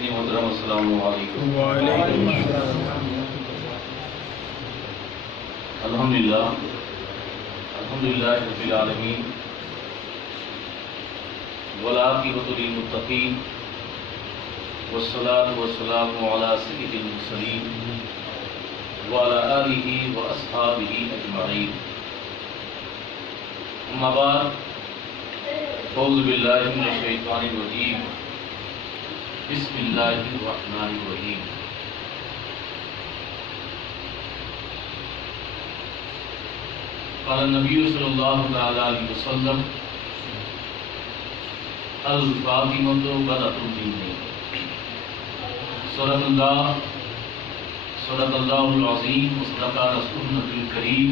ناظرین محترم السلام علیکم۔ وعلیکم السلام۔ الحمدللہ رب العالمین والعاقبۃ للمتقین والصلاۃ والسلام علی سید المرسلین وعلی آلہ واصحابہ اجمعین، اما بعد، اعوذ باللہ من الشیطان الرجیم، بسم اللہ الرحمن الرحیم۔ قال النبی صلی اللہ علیہ وسلم الفاطمۃ بدۃ الدین۔ صدق اللہ العظیم وصدق رسول النبی الکریم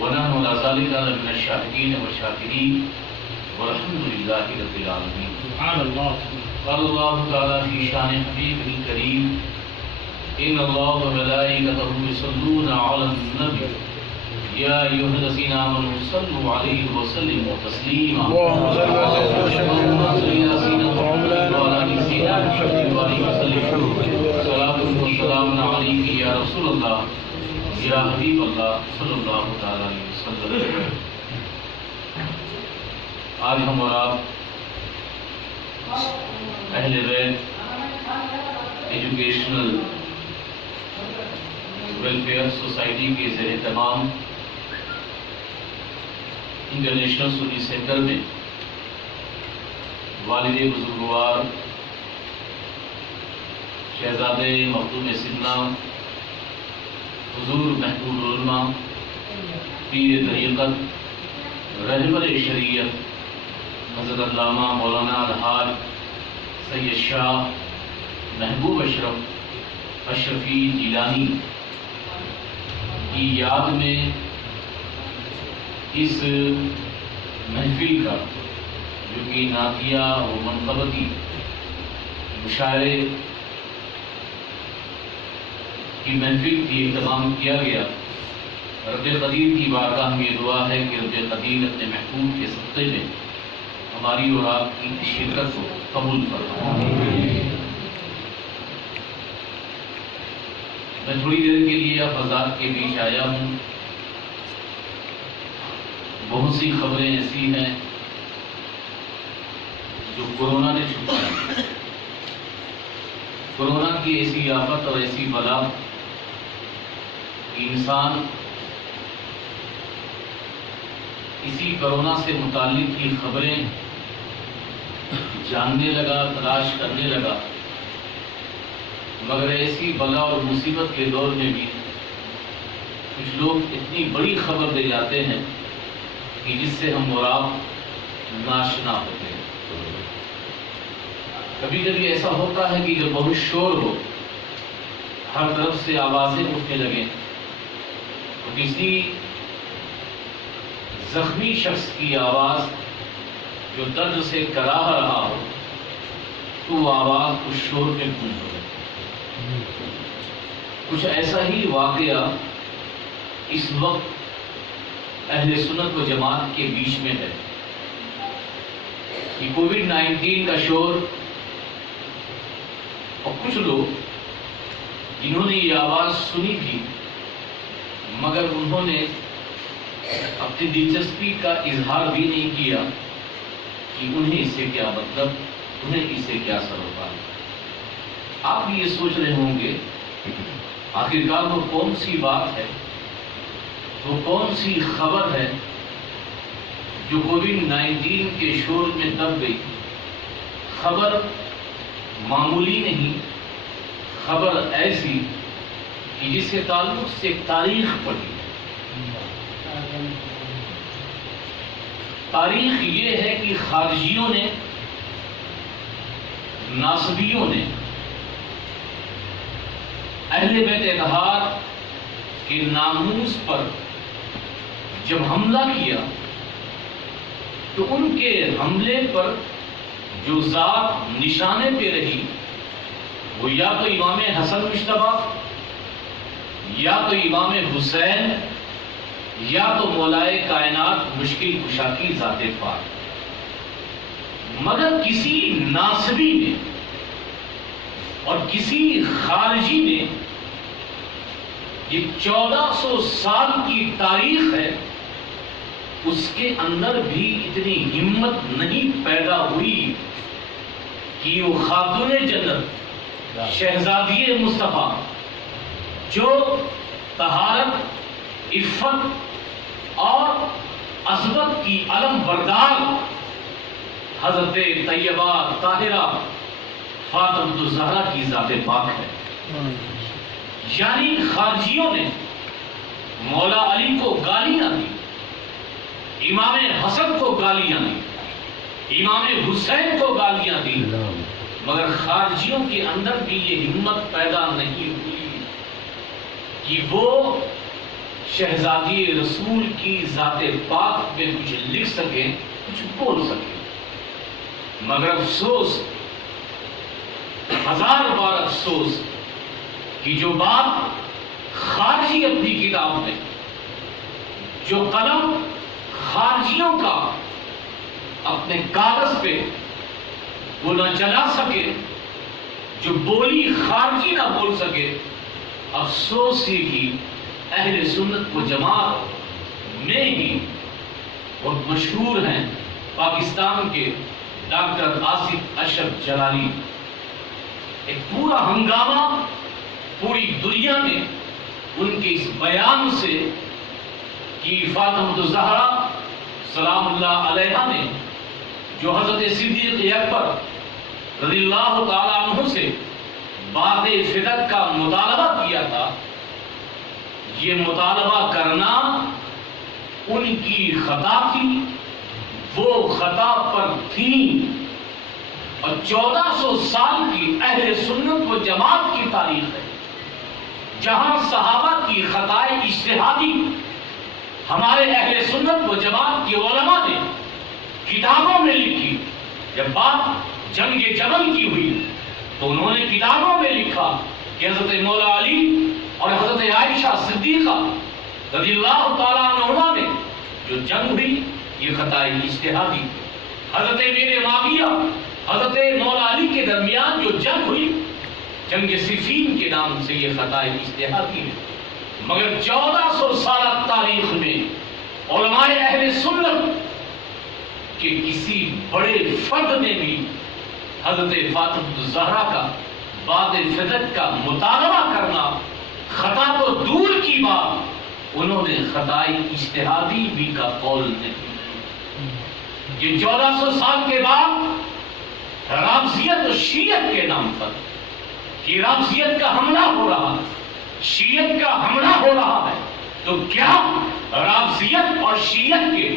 ونحن علی ذلک لمن الشاہدین والشاکرین والحمد للہ رب العالمین۔ قال اللہ تعالی فی شان حبیبہ الکریم ان اللہ وملائکتہ یصلون علی النبی یا ایھا الذین آمنوا صلوا علیہ وسلموا تسلیما۔ اللهم صل علی سیدنا محمد وعلی آل سیدنا محمد وسلم۔ صلاۃ والسلام علیک یا رسول اللہ یا حبیب اللہ صلی اللہ تعالی علیہ وسلم۔ آج ہم اور آپ اہل بیت ایجوکیشنل ویلفیئر سوسائٹی کے زیر اہتمام انٹرنیشنل سٹڈی سینٹر میں والد بزرگوار شہزادے مخدوم سدنا حضور محبوب العلماء پیر طریقت رہبر شریعت حضرت علامہ مولانا الحاج سید شاہ محبوب اشرفی جیلانی کی یاد میں اس محفل کا، جو کہ نعتیہ و منقبتی مشاعرے کی محفل کی اہتمام کیا گیا، رب قدیر کی بارگاہ میں یہ دعا ہے کہ رب قدیر اپنے محبوب کے صدقے میں ہماری اور آپ کی شرکت کو قبول فرمائے۔ میں تھوڑی دیر کے لیے اب حضرات کے بیچ آیا ہوں۔ بہت سی خبریں ایسی ہیں جو کورونا نے چھپائی۔ کورونا کی ایسی آفت اور ایسی بلا کہ انسان اسی کورونا سے متعلق کی خبریں جاننے لگا، تلاش کرنے لگا، مگر ایسی بلا اور مصیبت کے دور میں بھی کچھ لوگ اتنی بڑی خبر دے جاتے ہیں کہ جس سے ہم اور آپ ناشنا ہوتے ہیں۔ کبھی کبھی ایسا ہوتا ہے کہ جب بہت شور ہو، ہر طرف سے آوازیں اٹھنے لگیں، تو کسی زخمی شخص کی آواز جو درد سے کراہ رہا ہو، تو وہ آواز اس شور میں گونج ہو۔ کچھ ایسا ہی واقعہ اس وقت اہل سنت و جماعت کے بیچ میں ہے کہ کووڈ-19 کا شور، اور کچھ لوگ جنہوں نے یہ آواز سنی تھی مگر انہوں نے اپنی دلچسپی کا اظہار بھی نہیں کیا کہ انہیں اس سے کیا مطلب، انہیں اس سے کیا سروکار۔ آپ بھی یہ سوچ رہے ہوں گے آخرکار وہ کون سی بات ہے، وہ کون سی خبر ہے جو کووڈ-19 کے شور میں دب گئی۔ خبر معمولی نہیں، خبر ایسی کہ جس کے تعلق سے تاریخ پڑھی۔ تاریخ یہ ہے کہ خارجیوں نے، ناصبیوں نے اہل بیت اتحاد کے ناموس پر جب حملہ کیا تو ان کے حملے پر جو ذات نشانے پہ رہی وہ یا تو امام حسن مجتبیٰ، یا تو امام حسین، یا تو مولائے کائنات مشکل کشا کی ذات پاک۔ مگر کسی ناصبی نے اور کسی خارجی نے یہ 1400 سال کی تاریخ ہے، اس کے اندر بھی اتنی ہمت نہیں پیدا ہوئی کہ وہ خاتون جنت شہزادی مصطفیٰ جو طہارت، عفت اور عظمت کی علم بردار حضرت طیبہ طاہرہ فاطمۃ الزہرا کی ذات پاک ہے، یعنی خارجیوں نے مولا علی کو گالیاں دی، امام حسن کو گالیاں دی، امام حسین کو گالیاں دی، مگر خارجیوں کے اندر بھی یہ ہمت پیدا نہیں ہوئی کہ وہ شہزادی رسول کی ذات پاک میں کچھ لکھ سکیں، کچھ بول سکیں۔ مگر افسوس، ہزار بار افسوس کہ جو بات خارجی اپنی کتاب میں، جو قلم خارجیوں کا اپنے کاغذ پہ وہ نہ چلا سکے، جو بولی خارجی نہ بول سکے، افسوس ہی کہ اہل سنت و جماعت میں ہی بہت مشہور ہیں پاکستان کے ڈاکٹر آصف اشرف جلالی، ایک پورا ہنگامہ پوری دنیا میں ان کے اس بیان سے کہ فاطمۃ الزہرا سلام اللہ علیہا نے جو حضرت صدیق اکبر رضی اللہ تعالیٰ عنہ سے بات فدق کا مطالبہ کیا تھا، یہ مطالبہ کرنا ان کی خطا تھی، وہ خطا پر تھی، اور 1400 سال کی اہل سنت و جماعت کی تاریخ ہے جہاں صحابہ کی خطائے اجتہادی ہمارے اہل سنت و جماعت کے علماء نے کتابوں میں لکھی۔ جب بات جنگ جمل کی ہوئی تو انہوں نے کتابوں میں لکھا کہ حضرت مولا علی اور حضرت عائشہ صدیقہ رضی اللہ تعالیٰ عنہما میں جو جنگ ہوئی یہ خطائے اجتہادی، حضرت میرے معاویہ حضرت مولا علی کے درمیان جو جنگ ہوئی جنگ صفین کے نام سے یہ خطائے اجتہادی ہے۔ مگر 1400 سالہ تاریخ میں علماء اہل سنت کے کسی بڑے فرد نے بھی حضرت فاطمۃ الزہرا کا بات فدق کا مطالبہ کرنا خطا تو دور کی بات، انہوں نے خطائی اجتہادی بھی کا قول نہیں۔ یہ 1400 سال کے بعد رافضیت و شیعت کے نام پر کہ رافضیت کا حملہ ہو رہا ہے، شیعت کا حملہ ہو رہا ہے، تو کیا رافضیت اور شیعت کے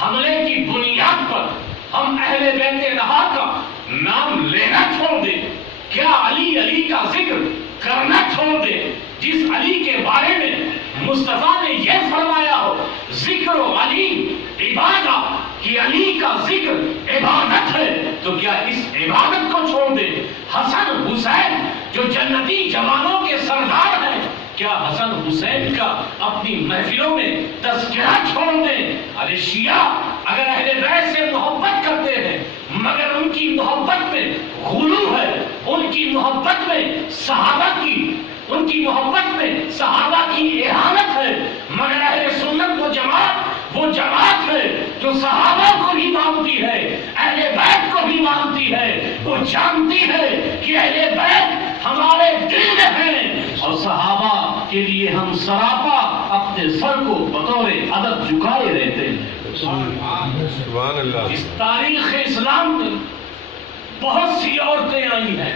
حملے کی بنیاد پر ہم اہل بیت طاہرہ کا نام لینا چھوڑ دیں؟ کیا علی کا ذکر کرنا چھوڑ دیں جس علی کے بارے میں مصطفیٰ نے یہ فرمایا ہو ذکر علی عبادت، کہ علی کا ذکر عبادت ہے، تو کیا اس عبادت کو چھوڑ دیں؟ حسن حسین جو جنتی جوانوں کے سردار ہیں، کیا حسن حسین کا اپنی محفلوں میں تذکرہ چھوڑ دیں؟ ارے شیعہ اگر اہل بیت سے محبت کرتے ہیں مگر ان کی محبت میں غلو ہے، ان کی محبت میں صحابہ کی، ان کی محبت میں صحابہ کی اہانت ہے، مگر اہل سنت و جماعت وہ جماعت ہے جو صحابہ کو بھی مانتی ہے، اہل بیت کو بھی مانتی ہے، وہ جانتی ہے کہ اہل بیت ہمارے دل میں ہیں اور صحابہ کے لیے ہم سراپا اپنے سر کو بطور ادب جھکائے رہتے ہیں۔ سبحان اللہ۔ اس تاریخ اسلام میں بہت سی عورتیں آئی ہیں،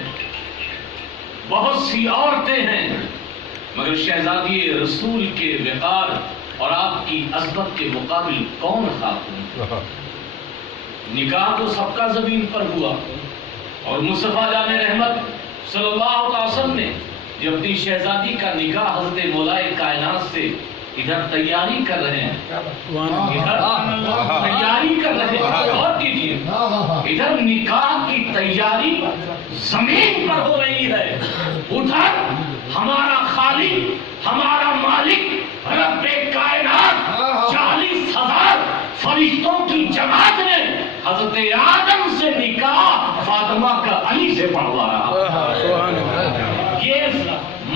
بہت سی عورتیں ہیں، مگر شہزادی رسول کے وقار اور آپ کی عظمت کے مقابل کون خاتون؟ نکاح تو سب کا زمین پر ہوا، اور مصطفیٰ جان رحمت صلی اللہ علیہ وسلم نے جو اپنی شہزادی کا نکاح حضرت مولائے کائنات سے ادھر تیاری کر رہے ہیں، ادھر تیاری کر رہے ہیں، غور کیجیے، ادھر نکاح کی تیاری زمین پر ہو رہی ہے، ادھر ہمارا خالق ہمارا مالک رب کائنات 40,000 فرشتوں کی جماعت نے حضرت آدم سے نکاح فاطمہ کا علی سے پڑھوا رہا ہے۔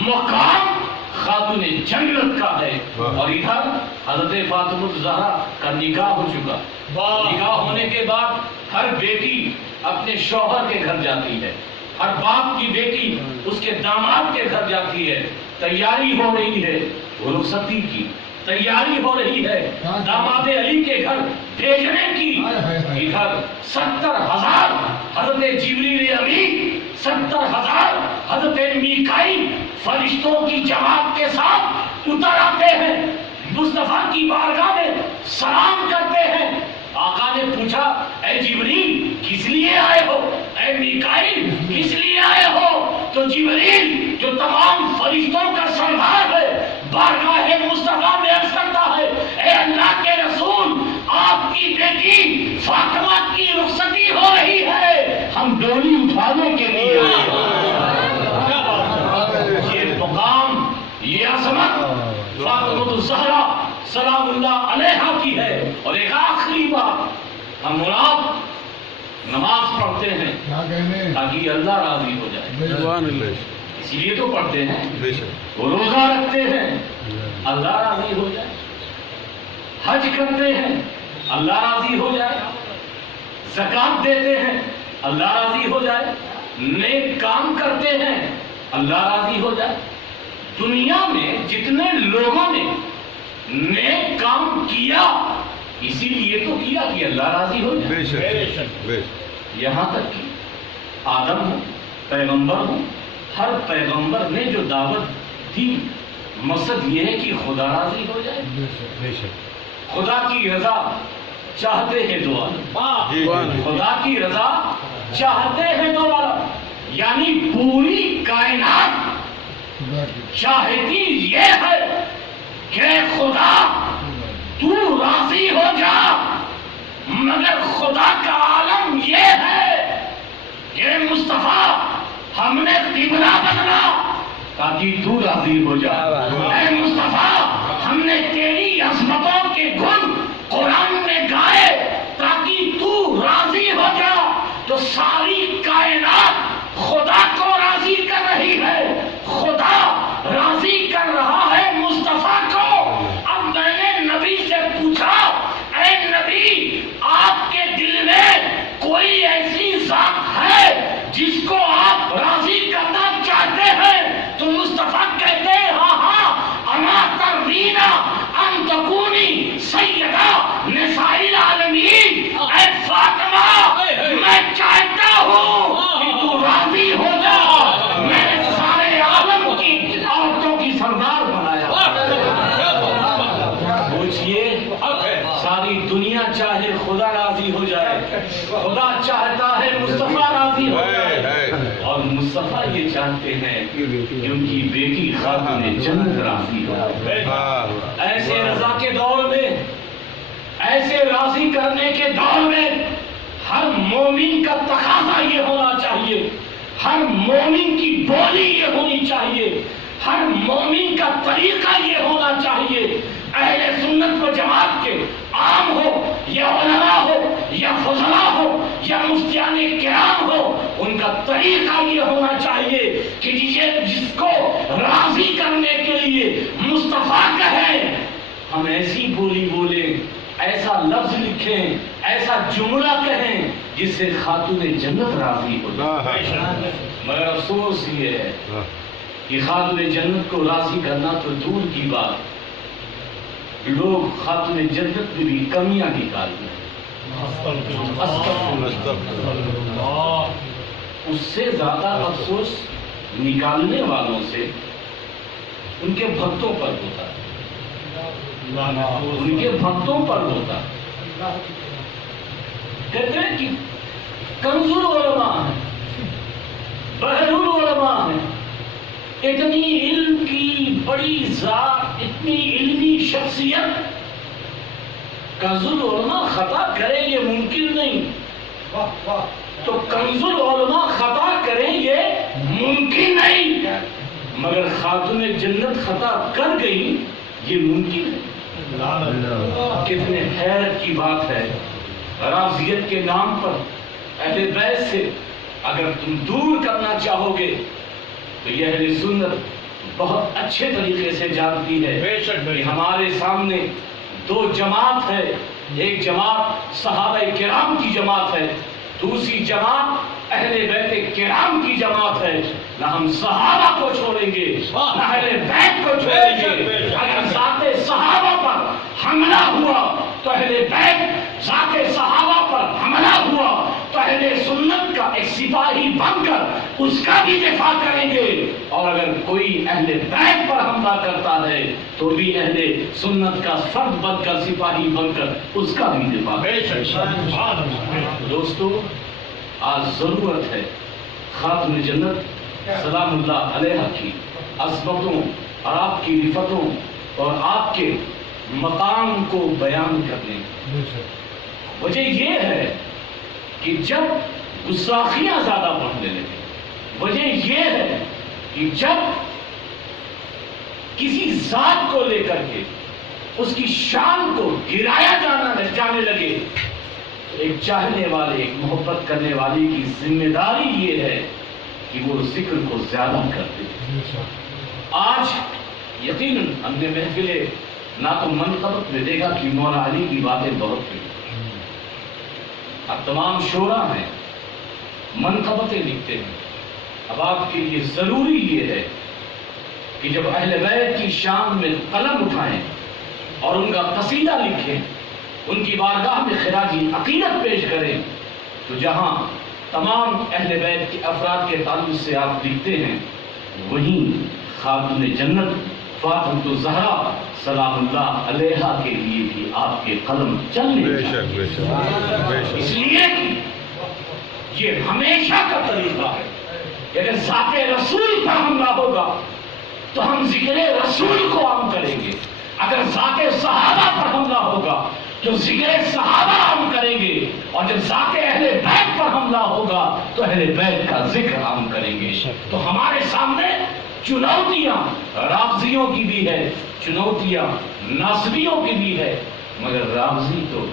مقام خاتون جنت کا ہے. اور ادھر حضرت فاطمہ الزہرا کا نکاح ہو چکا. نکاح ہونے کے بعد ہر بیٹی اپنے شوہر کے گھر جاتی ہے. ہر باپ کی بیٹی اس کے داماد کے گھر جاتی ہے. تیاری ہو رہی ہے رخصتی کی, تیاری ہو رہی ہے داماد علی کے گھر بھیجنے کی. ادھر 70,000 حضرت جبریل امین, 70,000 حضرت میکائیل فرشتوں کی جماعت کے ساتھ اتر آتے ہیں, مصطفیٰ کی بارگاہ میں سلام کرتے ہیں. آقا نے پوچھا اے جبریل کس لیے آئے ہو, اے میکائیل کس لیے آئے ہو؟ تو جبریل جو تمام فرشتوں کا سردار ہے بارگاہ مصطفیٰ میں عرض کرتا ہے اے اللہ کے رسول آپ کی بیٹی فاطمہ کی رخصتی ہو رہی ہے, ہم ڈولی اٹھانے کے لیے آئے ہیں. یہ مقام, یہ عظمت فاطمہ الزہرا سلام اللہ علیہا کی ہے. اور ایک آخری بات, ہم نماز پڑھتے ہیں تاکہ اللہ راضی ہو جائے, اسی لیے تو پڑھتے ہیں. وہ روزہ رکھتے ہیں اللہ راضی ہو جائے, حج کرتے ہیں اللہ راضی ہو جائے, زکات دیتے ہیں اللہ راضی ہو جائے, نیک کام کرتے ہیں اللہ راضی ہو جائے. دنیا میں جتنے لوگوں نے نیک کام کیا اسی لیے تو کیا کہ اللہ راضی ہو جائے. یہاں تک کہ آدم ہو, پیغمبر ہو, ہر پیغمبر نے جو دعوت دی مقصد یہ ہے کہ خدا راضی ہو جائے. خدا کی رضا چاہتے ہیں دو عالم, خدا کی رضا چاہتے ہیں دو عالم, یعنی پوری کائنات چاہتی یہ ہے کہ خدا تو راضی ہو جا, مگر خدا کا عالم یہ ہے کہ مصطفیٰ ہم نے قبلہ بدلا تاکہ تو راضی ہو جا. اے مصطفیٰ ہم نے تیری عظمتوں کے گن قرآن میں گائے تاکہ تو راضی ہو جا. تو ساری کائنات خدا کو راضی کر رہی ہے, خدا راضی کر رہا ہے مصطفیٰ کو. اب میں نے نبی سے پوچھا اے نبی آپ کے دل میں کوئی ایسی ذات ہے جس کو آپ راضی کرنا چاہتے ہیں؟ تو مصطفیٰ کہتے ہیں ہاں اما ترضینا ان تکونی سیدہ نساء العالمین. اے فاطمہ میں چاہتا ہوں کہ تو راضی ہو جا, میں نے سارے عالم کی عورتوں کی سردار بنایا. پوچھئے ساری دنیا چاہے خدا راضی ہو جائے, خدا چاہتا ہے مصطفیٰ راضی ہو جائے, اور مصطفیٰ یہ چاہتے ہیں کہ ان کی بیٹی خاتون جنت راضی ہو جائے. ایسے رضا کے دور میں, ایسے راضی کرنے کے دور میں ہر مومن کا تقاضا یہ ہونا چاہیے, ہر مومن کی بولی یہ ہونی چاہیے, ہر مومن کا طریقہ یہ ہونا چاہیے. اہل سنت و جماعت کے عام ہو یا علماء ہو یا فضلاء ہو یا مفتیان کرام ہو, ان کا طریقہ یہ ہونا چاہیے کہ جس کو راضی کرنے کے لیے مصطفیٰ کہیں ہم ایسی بولی بولیں, ایسا لفظ لکھیں, ایسا جملہ کہیں جس سے خاتون جنت راضی ہو جائے. مگر افسوس یہ ہے کہ خاتون جنت کو راضی کرنا تو دور کی بات, لوگ خاتون جنت میں بھی کمیاں نکالتے ہیں. اس سے زیادہ افسوس نکالنے والوں سے ان کے بھکتوں پر ہوتا ہے, ان کے بھکتوں پر ہوتا ہے. کہتے ہیں کہ کنز العلماء ہیں, بحر العلماء ہیں, اتنی علم کی بڑی ذات, اتنی علمی شخصیت, کنز العلماء خطا کریں یہ ممکن نہیں. تو کنز العلماء خطا کریں یہ ممکن نہیں, مگر خاتون جنت خطا کر گئی یہ ممکن ہے. کتنے حیرت کی بات ہے, راضیت کے نام پر اہل بیت سے اگر تم دور کرنا چاہو گے تو یہ اہل سنت بہت اچھے طریقے سے جانتی ہے بے شک کہ ہمارے سامنے دو جماعت ہے. ایک جماعت صحابہ کرام کی جماعت ہے, دوسری جماعت اہل بیت کرام کی جماعت ہے. نہ ہم صحابہ کو چھوڑیں گے نہ اہل بیت کو چھوڑیں گے. اگر ذات صحابہ پر حملہ ہوا تو اہل بیت, ذات صحابہ پر حملہ ہوا تو اہل سنت کا ایک سپاہی بن کر اس کا بھی دفاع کریں گے, اور اگر کوئی اہل بیت پر حملہ کرتا ہے تو بھی اہل سنت کا فرد بن کر, سپاہی بن کر اس کا بھی دفاع کریں گے. دوستو, آج ضرورت ہے خاتون جنت سلام اللہ علیہ کی عظمتوں اور آپ کی رفتوں اور آپ کے مقام کو بیان کرنے. وجہ یہ ہے کہ جب گستاخیاں زیادہ بڑھنے لگے, وجہ یہ ہے کہ جب کسی ذات کو لے کر کے اس کی شان کو گرایا جانے لگے, ایک چاہنے والے, ایک محبت کرنے والے کی ذمہ داری یہ ہے کہ وہ ذکر کو زیادہ کر دے. آج یقیناً ہم نے محفلیں نہ تو منقبت میں دیکھا کہ مولا علی کی باتیں بہت ہوئی, اب تمام شعراء ہیں, منقبتیں لکھتے ہیں. اب آپ کے لیے ضروری یہ ہے کہ جب اہل بیت کی شان میں قلم اٹھائیں اور ان کا قصیدہ لکھیں, ان کی بارگاہ میں خراجی عقیدت پیش کریں, تو جہاں تمام اہل بیت کے افراد کے تعلق سے آپ لکھتے ہیں, وہیں خاتون جنت فاطمہ الزہرا سلام اللہ علیہا کے لیے بھی آپ کے قلم چلنے چاہیے. اس لیے کہ یہ ہمیشہ کا طریقہ ہے کہ اگر ذات رسول پر حملہ ہوگا تو ہم ذکر رسول کو عام کریں گے, اگر ذات صحابہ پر حملہ ہوگا تو ذکر صحابہ عام کریں گے, اور جب ذات اہل بیت پر حملہ ہوگا تو اہل بیت کا ذکر عام کریں گے. تو ہمارے سامنے چنوتیاں رافضیوں کی بھی ہے, چنوتیاں ناصبیوں کی بھی ہے, مگر رافضی تو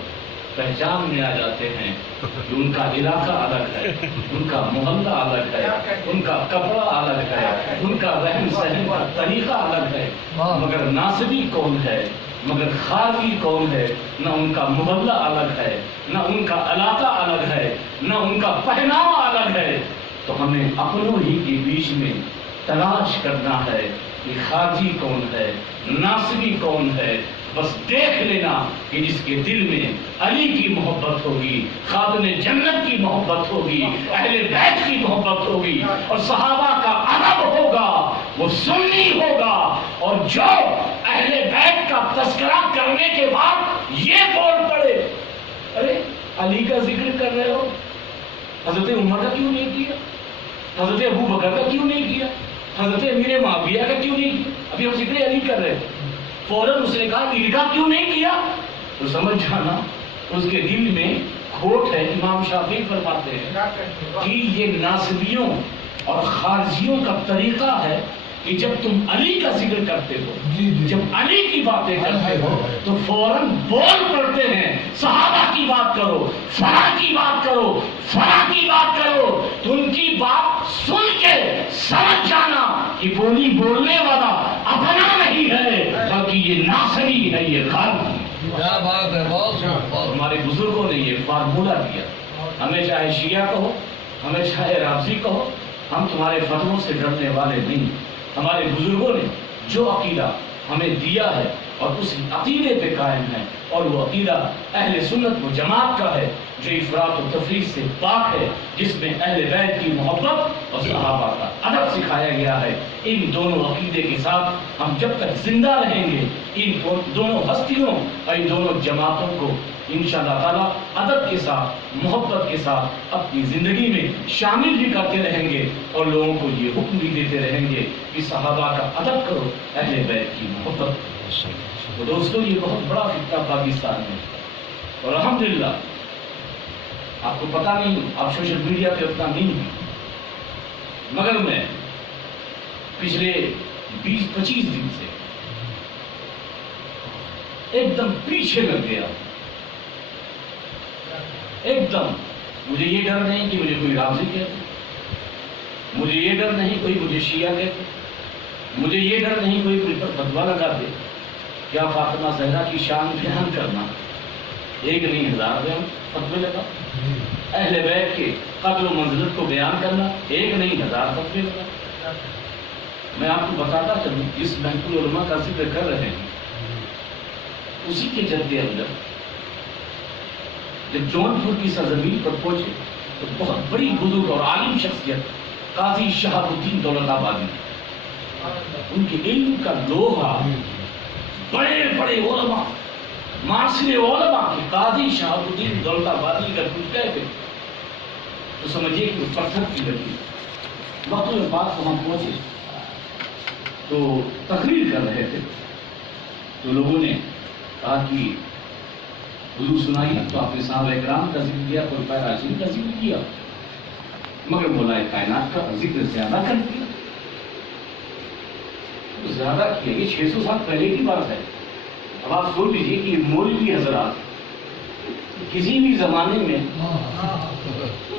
پہچان میں آ جاتے ہیں کہ ان کا علاقہ الگ ہے, ان کا محلہ الگ ہے, ان کا کپڑا الگ ہے, ان کا رہن سہن کا طریقہ الگ ہے. مگر ناصبی کون ہے, مگر خارجی کون ہے, نہ ان کا محلہ الگ ہے, نہ ان کا علاقہ الگ ہے, نہ ان کا پہناوا الگ ہے. تو ہمیں اپنوں ہی کے بیچ میں تلاش کرنا ہے کہ خارجی کون ہے, ناصبی کون ہے. بس دیکھ لینا کہ جس کے دل میں علی کی محبت ہوگی, خاتون جنت کی محبت ہوگی, اہل بیت کی محبت ہوگی اور صحابہ کا ادب ہوگا, وہ سنی ہوگا. اور جو اہل بیت کا تذکرہ کرنے کے بعد یہ بول پڑے, ارے علی کا ذکر کر رہے ہو, حضرت عمر کا کیوں نہیں کیا, حضرت ابو بکر کا کیوں نہیں کیا, حضرت امیر معاویہ کا کیوں نہیں کیا, ابھی ہم ذکر علی کر رہے ہیں. فوراً اس نے کہا علی کا کیوں نہیں کیا, تو سمجھ جانا اس کے دل میں کھوٹ ہے. امام شافعی فرماتے ہیں کہ یہ ناصبیوں اور خارجیوں کا طریقہ ہے کہ جب تم علی کا ذکر کرتے ہو, جب علی کی باتیں کرتے ہو تو فوراً بول پڑتے ہیں صحابہ کی بات کرو, فلاں کی بات کرو, فلاں کی بات کرو. تو ان کی بات سن کے سمجھ جانا کہ بولی بولنے والا اپنا نہیں ہے بلکہ یہ ناصبی ہے, یہ خارجی. کیا بات ہے, بہت ہمارے بزرگوں نے یہ فارمولہ دیا, ہمیں چاہے شیعہ کہو, ہمیں چاہے رافضی کہو, ہم تمہارے فتووں سے ڈرنے والے نہیں. ہمارے بزرگوں نے جو عقیدہ ہمیں دیا ہے اور اس عقیدے پہ قائم ہے, اور وہ عقیدہ اہل سنت و جماعت کا ہے جو افراط و تفریط سے پاک ہے, جس میں اہل بیت کی محبت اور صحابہ کا ادب سکھایا گیا ہے. ان دونوں عقیدے کے ساتھ ہم جب تک زندہ رہیں گے, ان دونوں ہستیوں اور ان دونوں جماعتوں کو انشاءاللہ تعالیٰ ادب کے ساتھ, محبت کے ساتھ اپنی زندگی میں شامل بھی کرتے رہیں گے, اور لوگوں کو یہ حکم بھی دیتے رہیں گے کہ صحابہ کا ادب کرو, اہل بیت کی محبت. تو دوستو, یہ بہت بڑا فتنہ پاکستان میں, اور الحمدللہ آپ کو پتہ نہیں, آپ سوشل میڈیا پہ اتنا نہیں ہے, مگر میں پچھلے 20-25 دن سے ایک دم پیچھے لگ گیا. ایک دم مجھے یہ ڈر نہیں کہ مجھے کوئی رافضی کہتے, مجھے یہ ڈر نہیں کوئی مجھے شیعہ کہتے, مجھے یہ ڈر نہیں کوئی مجھ پر فتویٰ لگا دے کیا فاطمہ زہرا کی شان بیان کرنا ایک نہیں ہزار فتوے لگا، اہل بیت کے قدر و منزلت کو بیان کرنا ایک نہیں ہزار فتوے لگا۔ میں آپ کو بتاتا چلوں جس محفل علماء کا ذکر کر رہے ہیں اسی کے جد اندر جب جونپور کی سرزمین پر پہنچے تو بہت بڑی بزرگ اور عالم شخصیت قاضی شہاب الدین دولت آبادی، ان کے علم کا لوہا بڑے بڑے علماء معاصر علماء کے قاضی شہاب الدین دولت آبادی اگر کچھ کہتے تو سمجھیے کہ وہ پتھر کی لڑکی۔ وقت میں بات وہاں پہنچے تو تقریر کر رہے تھے تو لوگوں نے کہا کہ حضور سنائیے، تو آپ نے صحابہ اکرام کا ذکر کیا، خلفائے راشدین کا ذکر کیا، مگر مولا کائنات کا ذکر زیادہ کر دیا، زیادہ کیا۔ یہ 600 سال پہلے کی بات ہے۔ اب آپ سوچ لیجیے کہ مولوی حضرات کسی بھی زمانے میں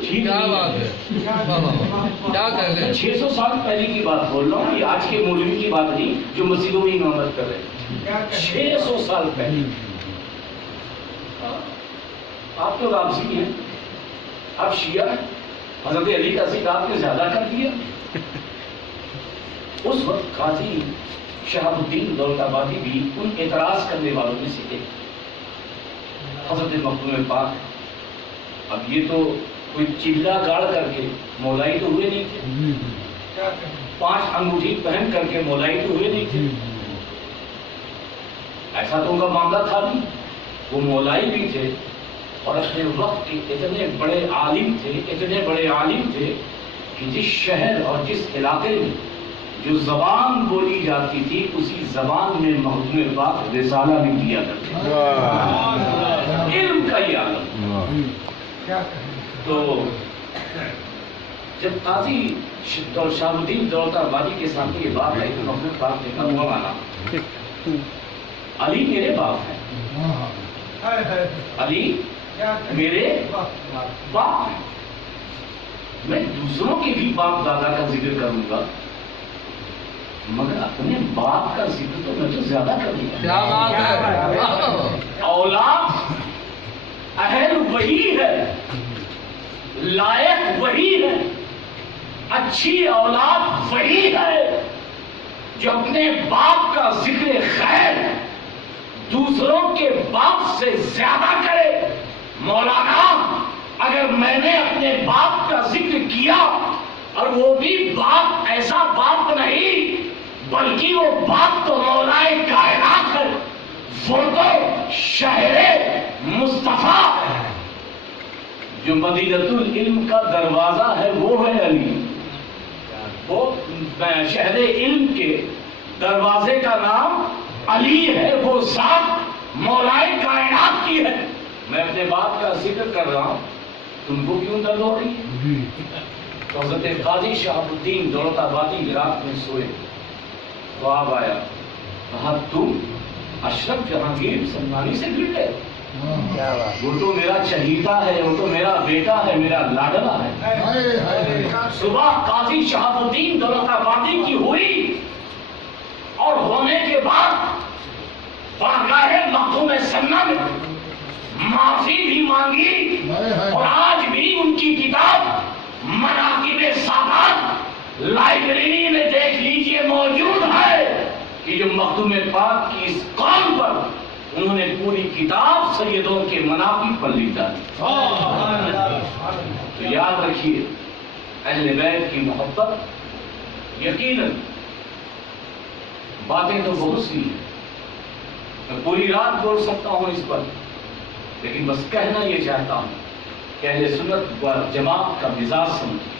کیا بات ہے، کیا کہتے ہیں؟ 600 سال پہلے کی بات بول رہا ہوں، یہ آج کے مولوی کی بات نہیں جو مسجدوں میں امامت کر رہے ہیں۔ 600 سال پہلے آپ تو رافضی ہیں، آپ شیعہ ہیں، حضرت علی کا ذکر آپ نے زیادہ کر دیا۔ اس وقت قاضی شہاب الدین دولت آبادی بھی ان اعتراض کرنے والوں میں سے ایک۔ حضرت مخدوم پاک اب یہ تو کوئی چلا گاڑ کر کے مولائی تو ہوئے نہیں تھے، 5 انگوٹھی پہن کر کے مولائی تو ہوئے نہیں تھے، ایسا تو ان کا معاملہ تھا نہیں۔ وہ مولائی بھی تھے اور اپنے وقت کے اتنے بڑے عالم تھے کہ جس شہر اور جس علاقے میں جو زبان بولی جاتی تھی اسی زبان میں مخدوم پاک رسالہ بھی دیا کرتے تھے۔ علم کا یہ عالم۔ تو جب قاضی شہاب الدین دولت آبادی کے سامنے یہ بات آئی تو مخدوم پاک نے کہا مولانا علی میرے باپ ہیں، علی میرے باپ ہیں، میں دوسروں کے بھی باپ دادا کا ذکر کروں گا مگر اپنے باپ کا ذکر تو میں تو زیادہ کروں گا۔ کیا بات ہے، اولاد اہل وہی ہے، لائق وہی ہے، اچھی اولاد وہی ہے جو اپنے باپ کا ذکر خیر دوسروں کے باپ سے زیادہ کرے۔ مولانا اگر میں نے اپنے باپ کا ذکر کیا اور وہ بھی باپ ایسا باپ نہیں بلکہ وہ باپ تو مولائے کائنات ہے، وہ تو شہر مصطفیٰ ہے، جو مدینۃ العلم کا دروازہ ہے وہ ہے علی، وہ شہر علم کے دروازے کا نام علی ہے، وہ ذات مولائے کائنات کی ہے۔ میں اپنے باپ کا ذکر کر رہا ہوں، تم کو کیوں درد ہو رہی ہے؟ تو حضرت قاضی شہاب الدین دولت آبادی رات میں سوئے، خواب آیا، کہا تم اشرف جہانگیر سلمانی سے پھر گئے؟ وہ تو میرا چہیتا ہے، وہ تو میرا بیٹا ہے، میرا لاڈلا ہے۔ صبح قاضی شہاب الدین دولت آبادی کی ہوئی اور ہونے کے بعد بارگاہ مخدوم سنا میں معافی بھی مانگی اور آج بھی ان کی کتاب مناقب سادات لائبریری میں دیکھ لیجئے موجود ہے کہ جو مخدوم پاک کی اس قول پر انہوں نے پوری کتاب سیدوں کے مناقب پر لکھا۔ تو یاد رکھیے اہل بیت کی محبت یقیناً باتیں تو بہت سی ہیں، میں پوری رات بول سکتا ہوں اس پر، لیکن بس کہنا یہ چاہتا ہوں کہ اہل سنت و جماعت کا مزاج سمجھیں۔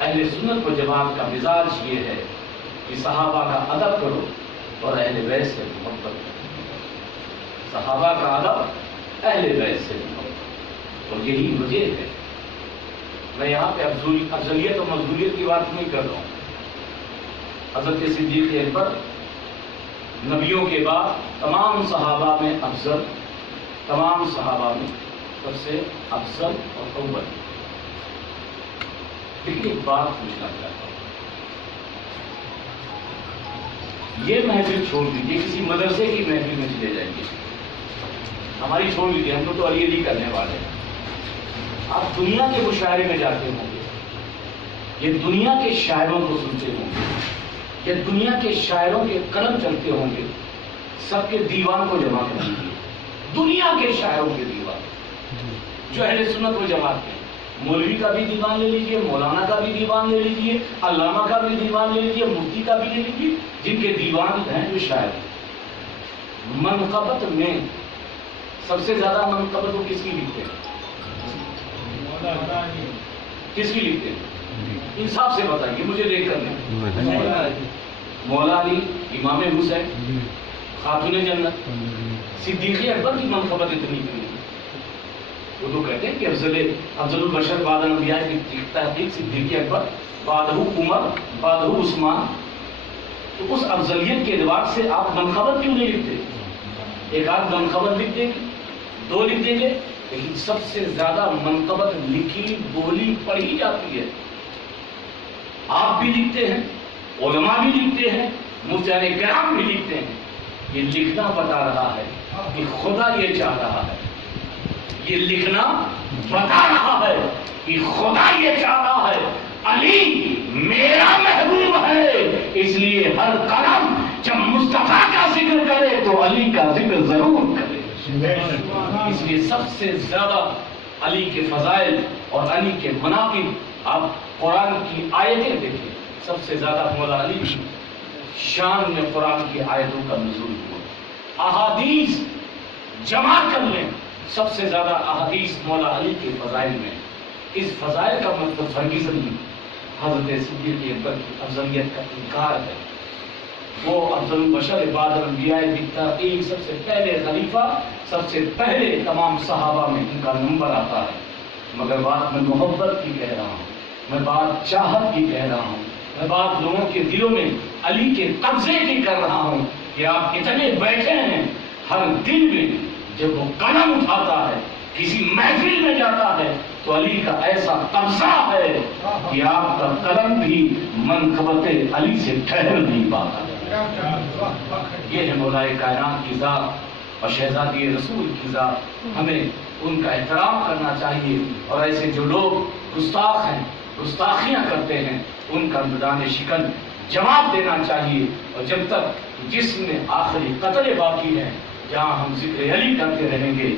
اہل سنت و جماعت کا مزاج یہ ہے کہ صحابہ کا ادب کرو اور اہل بیت سے محبت کرو۔ صحابہ کا ادب اہل بیت سے محبت، اور یہی وجہ ہے میں یہاں پہ افضلیت و مفضولیت کی بات نہیں کر رہا ہوں۔ حضرت صدیق اکبر نبیوں کے بعد تمام صحابہ میں افضل، تمام صحابہ میں سب سے افضل اور اول۔ لیکن ایک بات پوچھنا چاہتا ہوں، یہ محفل چھوڑ دیجیے، کسی مدرسے کی محفل میں چلے جائیے، ہماری چھوڑ دیجیے، ہم تو علی علی کرنے والے ہیں۔ آپ دنیا کے مشاعرے میں جاتے ہوں گے، یہ دنیا کے شاعروں کو سنتے ہوں گے، یہ دنیا کے شاعروں کے قلم چلتے ہوں گے، سب کے دیوان کو جمع کر لیجیے، دنیا کے شاعروں کے دیوان جو اہل سنت و جماعت کے، مولوی کا بھی دیوان لے لیجیے، مولانا کا بھی دیوان لے لیجیے، علامہ کا بھی دیوان لے لیجیے، مفتی کا بھی لے لیجیے، جن کے دیوان ہیں جو شاعر۔ منقبت میں سب سے زیادہ منقبت وہ کس کی لکھتے ہیں؟ کس کی لکھتے ہیں؟ انصاف سے بتائیے مجھے دیکھ کر نہیں۔ مولا علی، امام حسین، خاتون جنت، صدیق اکبر کی منقبت اتنی نہیں۔ وہ تو کہتے ہیں کہ افضل البشر بعد الانبیاء کی تحقیق صدیق اکبر، بعدہ عمر، بعدہ عثمان۔ تو اس افضلیت کے اعتبار سے آپ منقبت کیوں نہیں لکھتے؟ ایک آدھ منقبت لکھ دیں گے، دو لکھ دیں گے، لیکن سب سے زیادہ منقبت لکھی بولی پڑھی جاتی ہے۔ آپ بھی لکھتے ہیں، علماء بھی لکھتے ہیں، مفتیان کرام بھی لکھتے ہیں۔ یہ لکھنا بتا رہا ہے کہ خدا یہ چاہ رہا ہے، یہ لکھنا بتا رہا ہے کہ خدا یہ چاہ رہا ہے علی میرا محبوب ہے، اس لیے ہر قلم جب مصطفیٰ کا ذکر کرے تو علی کا ذکر ضرور کرے۔ اس لیے سب سے زیادہ علی کے فضائل اور علی کے مناقب، آپ قرآن کی آیتیں دیکھیں، سب سے زیادہ مولا علی کی شان میں قرآن کی آیتوں کا نزول ہوا۔ احادیث جمع کر لیں، سب سے زیادہ احادیث مولا علی کے فضائل میں۔ اس فضائل کا مطلب ہرگز حضرت صدیق اکبر کی افضلیت کا انکار ہے۔ وہ افضل البشر بعد الانبیاء کی تحقیق، سب سے پہلے خلیفہ، سب سے پہلے تمام صحابہ میں ان کا نمبر آتا ہے۔ مگر بات میں محبت کی کہہ رہا ہوں، میں بات چاہت کی کہہ رہا ہوں، میں بات لوگوں کے دلوں میں علی کے قبضے کی کر رہا ہوں کہ آپ اتنے بیٹھے ہیں، ہر دن میں جب وہ قلم اٹھاتا ہے، کسی محفل میں جاتا ہے، تو علی کا ایسا قبضہ ہے کہ آپ کا قلم بھی منقبت علی سے ٹھہر نہیں پاتا۔ یہ ہے مولائے کائنات کی ذات اور شہزادی رسول کی ذات۔ ہمیں ان کا احترام کرنا چاہیے، اور ایسے جو لوگ گستاخ ہیں، گستاخیاں کرتے ہیں، ان کا میدان شکن جواب دینا چاہیے۔ اور جب تک جسم میں آخری قطرے باقی ہیں، جہاں ہم ذکر علی کرتے رہیں گے،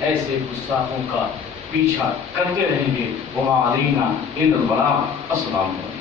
ایسے گستاخوں کا پیچھا کرتے رہیں گے۔ وما علینا الا البلاغ۔ السلام علیکم۔